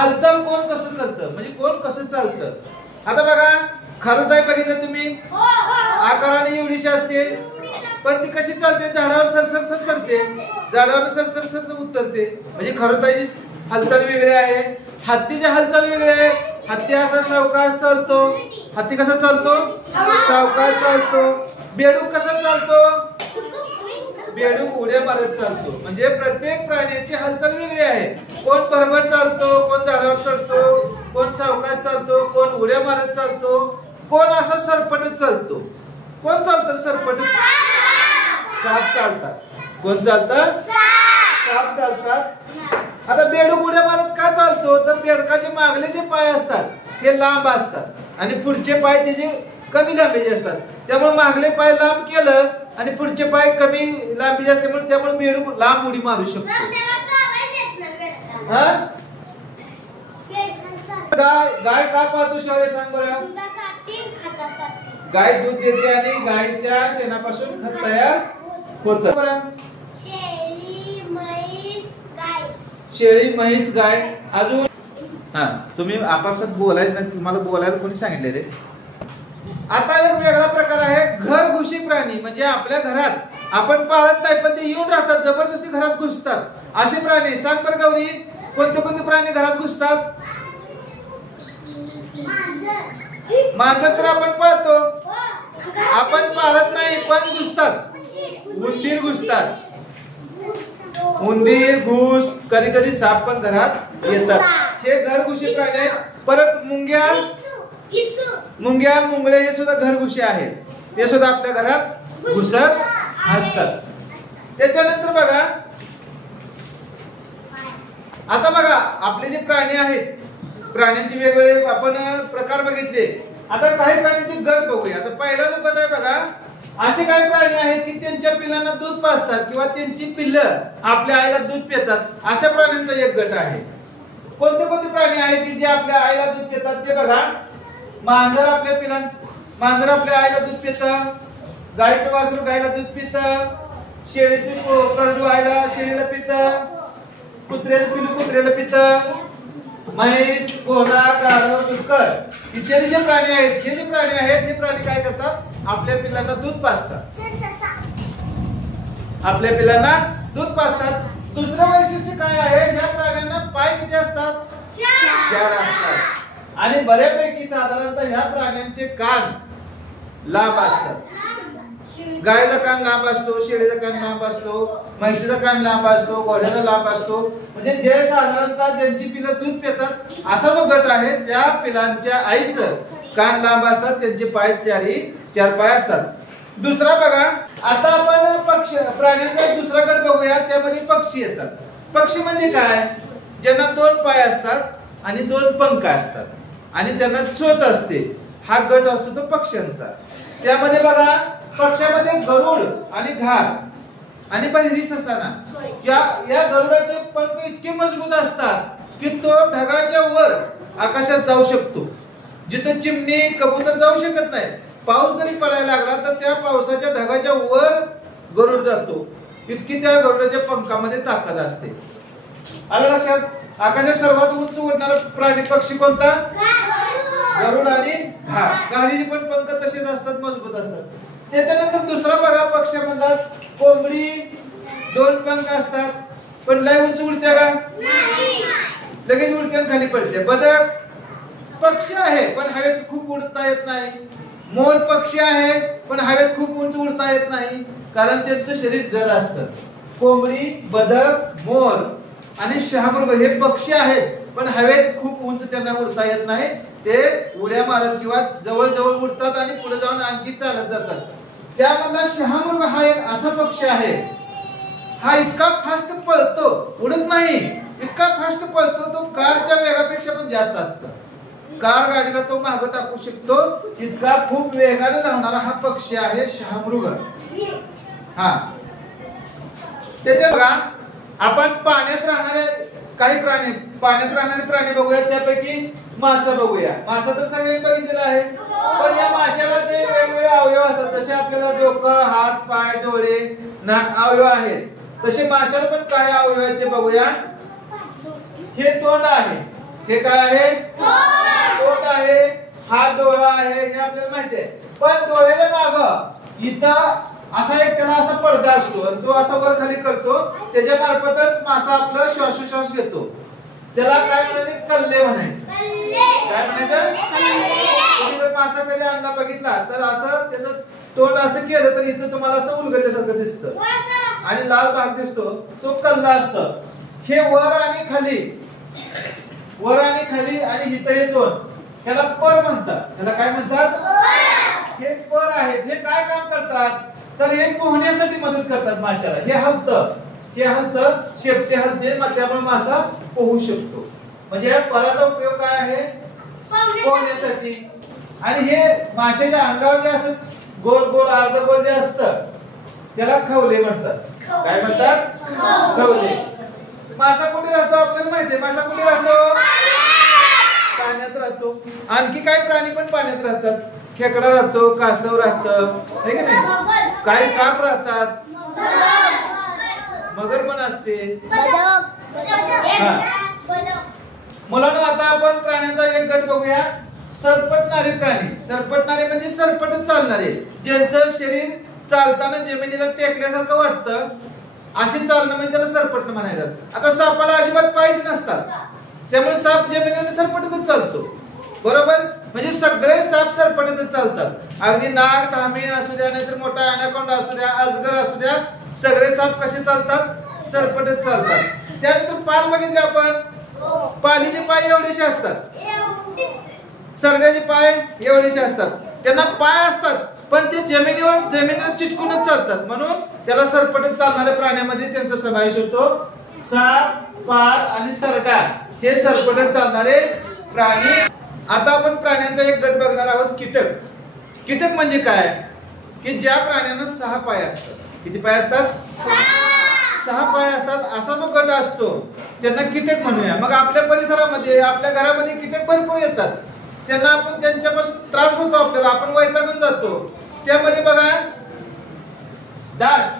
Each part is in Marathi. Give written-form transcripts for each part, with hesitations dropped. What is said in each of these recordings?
हालचाल कोण कसं करतं, म्हणजे कोण कसं चालतं. आता बघा खारुताई बघितलं तुम्ही, आकाराने एवढीशी असते पण ती कशी चालते, झाडावर सरसर चढते, झाडावर सरसर उतरते, म्हणजे खारुताईची हालचाल वेगळी आहे. हत्तीची हालचाल वेगळी आहे. हत्ती असा सावकाश चालतो. हत्ती कसा चालतो, सावकाश चालतो. बेडूक कसा चालतो, बेडूक उड्या मारत चालतो. म्हणजे प्रत्येक प्राण्याची हालचाल वेगळी आहे. कोण भरभर चालतो, कोण झाडावर चढतो, कोण सावकाश चालतो, कोण उड्या मारत चालतो, कोण असा सरपटत चालतो. कोण चालतं सरपटत, साप चालतात. कोण चालतं, साप चालतात. आता बेडूक उड्या मारत का चालतो, तर बेडकाचे मागले जे पाय असतात ते लांब असतात आणि पुढचे पाय त्याचे कमी लांबीचे असतात. त्यामुळे मागले पाय लांब केलं आणि पुढचे पाय कमी लांबीचे असल्यामुळे त्यामुळे बेडूक लांब उडी मारू शकतो. गाय का पाहतो शौर्य, सांग बरं. गाय दूध देते आणि गायच्या शेणापासून खत तयार होतं. बरं, शेळी, म्हैस, गाय. अजून तुम्ही आपापसात बोलायचं नाही, तुम्हाला बोलायला कोणी सांगितले रे. आता एक वेगळा प्रकार आहे घरघुशी प्राणी. म्हणजे आपल्या घरात आपण पाळत नाही पण ते येऊन राहतात, जबरदस्ती घरात घुसतात. असे प्राणी सांग बरं गौरी, कोणते कोणते प्राणी घरात घुसतात. मांजर तर आपण पाळतो, आपण पाळत नाही पण घुसतात. उंदीर घुसतात, उंदीर, घुस, कधी कधी साप पण घरात येतात. हे घरघुशी प्राणी आहेत. परत मुंग्या, मुंगळे हे सुद्धा घरघुशी आहेत. ते सुद्धा आपल्या घरात घुसत असतात. त्याच्यानंतर बघा, आता बघा आपले जे प्राणी आहेत, प्राण्यांचे वेगवेगळे आपण प्रकार बघितले. आता काही प्राण्यांचे गट बघूया. आता पहिला जो गट आहे बघा, असे काही प्राणी आहेत की त्यांच्या पिल्लांना दूध पाजतात किंवा त्यांची पिल्लं आपल्या आईला दूध पितात. अशा प्राण्यांचा एक गट आहे. कोणते कोणते प्राणी आहेत की जे आपल्या आईला दूध पितात ते बघा. मांजर आपल्या आईला दूध पितं, गायचं वासरू गायला दूध पितं, शेळीचे करडू आईला शेळीला पितं, कुत्र्याचं पिल्लू कुत्र्याला पितं, म्हैस, घोडा, गाढव, डुक्कर इत्यादी जे प्राणी आहेत, हे जे प्राणी आहेत ते प्राणी काय करतात, आपल्या पिल्लांना दूध पाजतात. आपल्या पिल्लांना दूध पाजतात. दुसरं वैशिष्ट्य काय आहे, या प्राण्यांना पाय किती असतात, 4 असतात. आणि बऱ्यापैकी साधारणतः ह्या प्राण्यांचे कान लांब असतात. गायचा कान लांब असतो, शेळीचा कान लांब असतो, म्हैशीचा कान लांब असतो, घोड्याचा लांब असतो. म्हणजे जे साधारणतः ज्यांची पिलं दूध पितात असा जो गट आहे त्या पिलांच्या आईचं कान लांब असतात, त्यांचे पाय 4 पाय असतात. दुसरा बघा, आता आपण प्राण्यांचा दुसरा गट बघूया. त्यामध्ये पक्षी येतात. पक्षी म्हणजे काय, ज्यांना 2 पाय असतात आणि 2 पंख असतात आणि त्यांना चोच असते. हा गट असतो तो पक्ष्यांचा. त्यामध्ये बघा, पक्ष्यामध्ये गरुड आणि घार आणि बहिरी ससाना, या गरुडाचे पंख इतके मजबूत असतात की तो ढगाच्या वर आकाशात जाऊ शकतो. जिथे चिमणी, कबूतर जाऊ शकत नाही. पाऊस जरी पडायला लागला तर त्या पावसाच्या ढगाच्या वर गरुड जातो. इतकी त्या गरुडाच्या पंखामध्ये ताकद असते. आलं लक्षात. आकाशात सर्वात उंच उडणारा प्राणी पक्षी कोणता, गरुड आणि घार. घारीचे पण पंख तसेच असतात, मजबूत असतात. त्याच्यानंतर दुसरा बघा, पक्ष्यामधला कोंबडी 2 पंख असतात पण लय उंच उडते का, लगेच उडते आणि खाली पडते. बदक पक्षी आहे पण हवेत खूप उडता येत नाही. मोर पक्षी आहे पण हवेत खूप उंच उडता येत नाही, कारण त्यांचं शरीर जड असतं. कोंबडी, बदक, मोर आणि शहामृग हे पक्षी आहेत पण हवेत खूप उंच त्यांना उडता येत नाही. ते उड्या मारत किंवा जवळ जवळ उडतात आणि पुढे जाऊन आणखी चालत जातात. त्यामधला शहामृग हा एक असा पक्षी आहे, हा इतका फास्ट पळतो, उडत नाही, इतका फास्ट पळतो तो कारच्या वेगापेक्षा पण जास्त असतो. कार गाडीला तो मागे टाकू शकतो, इतका खूप वेगाने धावणारा हा पक्षी आहे शहामृग. हा, त्याच्या बघा, आपण पाण्यात राहणारे काही प्राणी, पाण्यात राहणारे प्राणी बघूया. त्यापैकी मासा बघूया. मासा तर सगळ्यांनी बघितलेला आहे, पण या माशाला जे वेगवेगळे अवयव असतात, जसे आपल्याला डोकं, हात, पाय, डोळे, नाक अवयव आहेत, तसे माशाला पण काय अवयव आहेत ते बघूया. हे तोंड आहे, हे काय आहे? पोट आहे. हा डोळा आहे हे आपल्याला माहिती आहे. पण डोळ्याच्या माग इथं असा एक त्याला असा पडदा असतो आणि तो असा वर खाली करतो. त्याच्या मार्फतच मासा आपलं श्वासोश्वास घेतो. त्याला काय म्हणायचे? कल्ले म्हणायचे. काय म्हणायचं? तुम्ही जर मासा कधी अंडा बघितला तर असं त्याचं तोंड असं केलं तर इथं तुम्हाला असं उलगडल्यासारखं दिसतं आणि लाल भाग दिसतो, तो कल्ला असतो. हे वर आणि खाली, वर आणि खाली आणि इथं हे दोन, त्याला पर म्हणतात. त्याला काय म्हणतात? हे पर आहेत. हे काय काम करतात? तर हे पोहण्यासाठी मदत करतात माशाला. हे हलतं, हे हलतं, शेपटी हलते, मग त्यामुळे मासा पोहू शकतो. म्हणजे या पराचा उपयोग काय आहे? पोहण्यासाठी. आणि हे माशाच्या अंगावर जे असं गोल गोल अर्ध गोल जे असतं त्याला खवले म्हणतात. काय म्हणतात? खवले. मासा कुठे राहतो आपल्याला माहिती आहे. मासा कुठे राहतो? पाण्यात राहतो. आणखी काही प्राणी पण पाण्यात राहतात. खेकडा राहतो, कासव राहतं, है की नाही? काही साप राहतात, मगर पण असते. मुलांनो, आता आपण प्राण्यांचा एक गट बघूया. सरपटणारे प्राणी. सरपटणारे म्हणजे सरपटच चालणारे, ज्यांचं शरीर चालताना जमिनीला टेकल्यासारखं वाटतं, असे चालणं म्हणजे त्याला सरपटणं म्हणायचं. आता सापाला अजिबात पायच नसतात, त्यामुळे साप जमिनीवर सरपटतच चालतो. बरोबर? म्हणजे सगळे साप सरपटतच चालतात. अगदी नाग, धामीण असू द्या, नाहीतर मोठा अॅनाकोंडा असू द्या, अजगर असू द्या, सगळे साप कसे चालतात? सरपटत चालतात. त्यानंतर पाल बघितले आपण. पालीचे पाय एवढेसे असतात, सरड्याचे पाय एवढेसे असतात. त्यांना पाय असतात पण ते जमिनीवर चिटकूनच चालतात, म्हणून त्याला सरपटत चालणाऱ्या प्राण्यामध्ये त्यांचा समावेश होतो. साप, पाल आणि सरडा हे सरपटत चालणारे प्राणी. आता आपण प्राण्यांचा एक गट बघणार आहोत, कीटक. कीटक म्हणजे काय? की ज्या प्राण्यांना 6 पाय असतात. किती पाय असतात? 6 पाय असतात. असा जो गट असतो त्यांना कीटक म्हणूया. मग आपल्या परिसरामध्ये, आपल्या घरामध्ये कीटक भरपूर येतात. त्यांना आपण त्यांच्यापासून त्रास होतो आपल्याला, आपण वैतागून जातो. त्यामध्ये बघा, डास.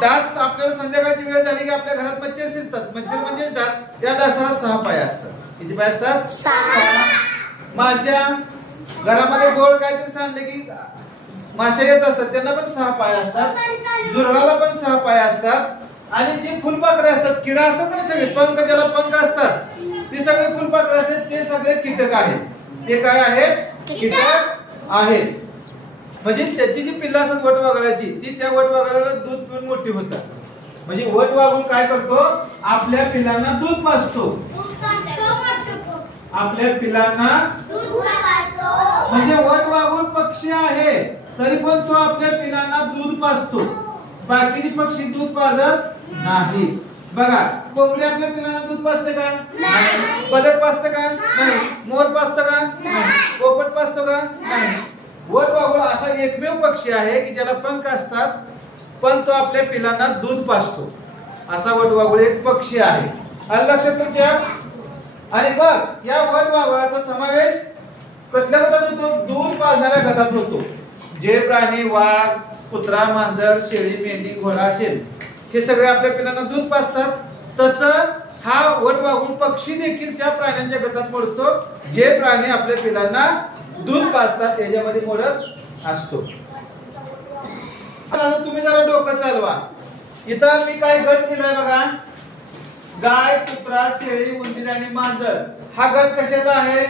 डास आपल्याला संध्याकाळची वेळ झाली की आपल्या घरात मच्छर शिरतात. मच्छर म्हणजे डास. या डासाला 6 पाय असतात. किती पाय असतात? 6. माशा, घरामध्ये गोळ काहीतरी सांडले की माशा येत असतात, त्यांना पण 6 पाय असतात. झुरळाला पण 6 पाय असतात. आणि जे फुलपाखरे असतात, किडा असतात ना सगळे, पंख, ज्याला पंख असतात, ते सगळे फुलपाखरे असतात, ते सगळे कीटक आहेत. ते काय आहेत? कीटक आहेत. म्हणजे त्याची जी पिल्लं असतात वटवाघळाची, ती त्या वटवाघळाला दूध पिऊन मोठी होतात. म्हणजे वटवाघूळ काय करतो? आपल्या पिल्लांना दूध पाजतो. आपल्या पिल्लांना म्हणजे वटवाघूळ पक्षी आहे तरी पण तो आपल्या पिल्लांना दूध पाजतो. बाकीचे पक्षी दूध पाजत नाही. बघा, कोंबडी आपल्या पिल्लांना दूध पाजते का? नाही. बदक पाजते का? नाही. मोर पाजतो का? नाही. पोपट पाजतो का? नाही. वटवाघूळ असा एकमेव पक्षी आहे की ज्याला पंख असतात पण तो आपल्या पिल्लांना दूध पाजतो. असा वटवाघूळ एक पक्षी आहे. आलं लक्षात तुमच्या? आणि बघ, या वटवाघुळाचा समावेश कुठल्या गटात होतो? दूध पाजणाऱ्या गटात होतो. जे प्राणी वाघ, कुत्रा, मांजर, शेळी, मेंढी, घोडा, शेळी हे सगळे आपल्या पिल्लांना दूध पाजतात. तसं हा वटवाघूळ पक्षी देखील त्या प्राण्यांच्या गटात पडतो जे प्राणी आपल्या पिल्लांना दूध पाजतात, याच्यामध्ये मोडत असतो. तुम्ही जरा डोकं चालवा. इथं मी काय गट दिलाय बघा. गाय, कुत्रा, शेळी, उंदीर आणि मांजर हा गट कशाचा आहे?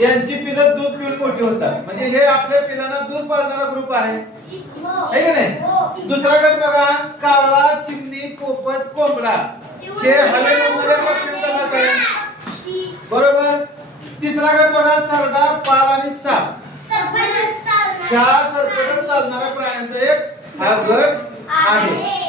यांची पिल्लं दूध पिऊन मोठी होतात. म्हणजे हे आपल्या पिल्लांना दूध पाजणारा ग्रुप आहे, है की नाही? दुसरा गट बघा, कावळा, चिमणी, पोपट, कोंबडा हे हवेत उडणाऱ्या पक्ष्यांचा गट आहे. बरोबर. तिसरा गट बघा, सरडा, पाल आणि साप. ह्या सरपटत चालणाऱ्या प्राण्यांचा एक हा गट आहे.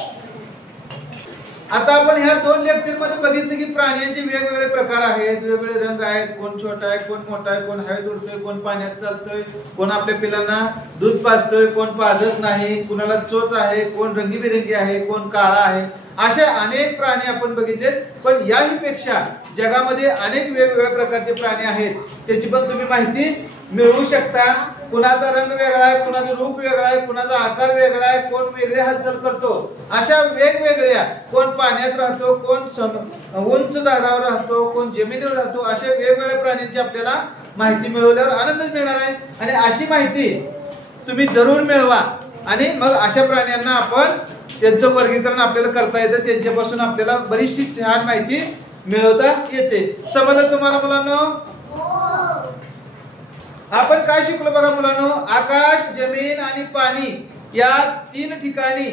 आता आपण ह्या 2 लेक्चर मध्ये बघितले की प्राण्यांचे वेगवेगळे प्रकार आहेत, वेगवेगळे रंग आहेत. कोण छोटा आहे, कोण मोठा आहे, कोण हवेत उडतोय, कोण पाण्यात चालतोय, कोण आपल्या पिल्लांना दूध पाजतोय, कोण पाजत नाही, कुणाला चोच आहे, कोण रंगीबेरंगी आहे, कोण काळा आहे. असे अनेक प्राणी आपण बघितले. पण याही पेक्षा जगामध्ये अनेक वेगवेगळ्या प्रकारचे प्राणी आहेत, त्याची पण तुम्ही माहिती मिळवू शकता. कुणाचा रंग वेगळा आहे, कुणाचं रूप वेगळा आहे, कुणाचा आकार वेगळा आहे, कोण वेगळी हालचाल करतो, अशा वेगवेगळ्या, कोण पाण्यात राहतो, कोण उंच झाडावर राहतो, कोण जमिनीवर राहतो, अशा वेगवेगळ्या प्राण्यांची आपल्याला माहिती मिळवल्यावर आनंदच मिळणार आहे. आणि अशी माहिती तुम्ही जरूर मिळवा आणि मग अशा प्राण्यांना आपण त्यांचं वर्गीकरण आपल्याला करता येतं, त्यांच्यापासून आपल्याला बरीचशी छान माहिती मिळवता येते. समजलं तुम्हाला मुलांनो? आपण काय शिकलो बघा मुलांनो, आकाश, जमीन आणि पाणी या 3 ठिकाणी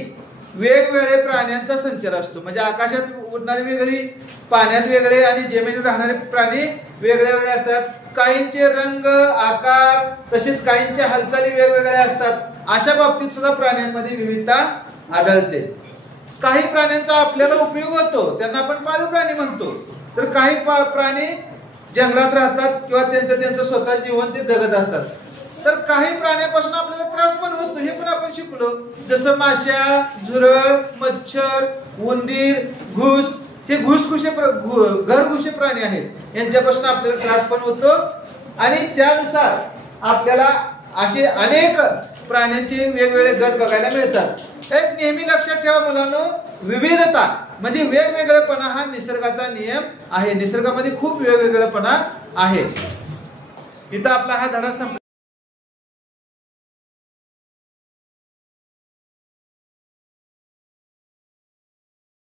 वेगवेगळे प्राण्यांचा संचार असतो. म्हणजे आकाशात उडणारी वेगळी, पाण्यात वेगळे आणि जमिनीवर राहणारे प्राणी वेगळे वेगळे असतात. काहींचे रंग, आकार, तसेच काहींच्या हालचाली वेगवेगळ्या असतात. अशा बाबतीत सुद्धा प्राण्यांमध्ये विविधता आढळते. काही प्राण्यांचा आपल्याला उपयोग होतो, त्यांना आपण पाळीव प्राणी म्हणतो. तर काही प्राणी जंगलात राहतात किंवा त्यांचं स्वतः जीवन ते जगत असतात. तर काही प्राण्यापासून आपल्याला त्रास पण होतो, हे पण आपण शिकलो. जसं माश्या, झुरळ, मच्छर, उंदीर, घुस, हे घुसघुसे घरघुसे प्राणी आहेत. यांच्यापासून आपल्याला त्रास पण होतो आणि त्यानुसार आपल्याला असे अनेक प्राण्यांचे वेगवेगळे गट बघायला मिळतात. एक नेहमी लक्षात ठेवा मुलांनो, विविधता म्हणजे वेगवेगळेपणा हा निसर्गाचा नियम आहे. निसर्गामध्ये खूप वेगवेगळेपणा आहे. इथं आपला हा धडा संपला.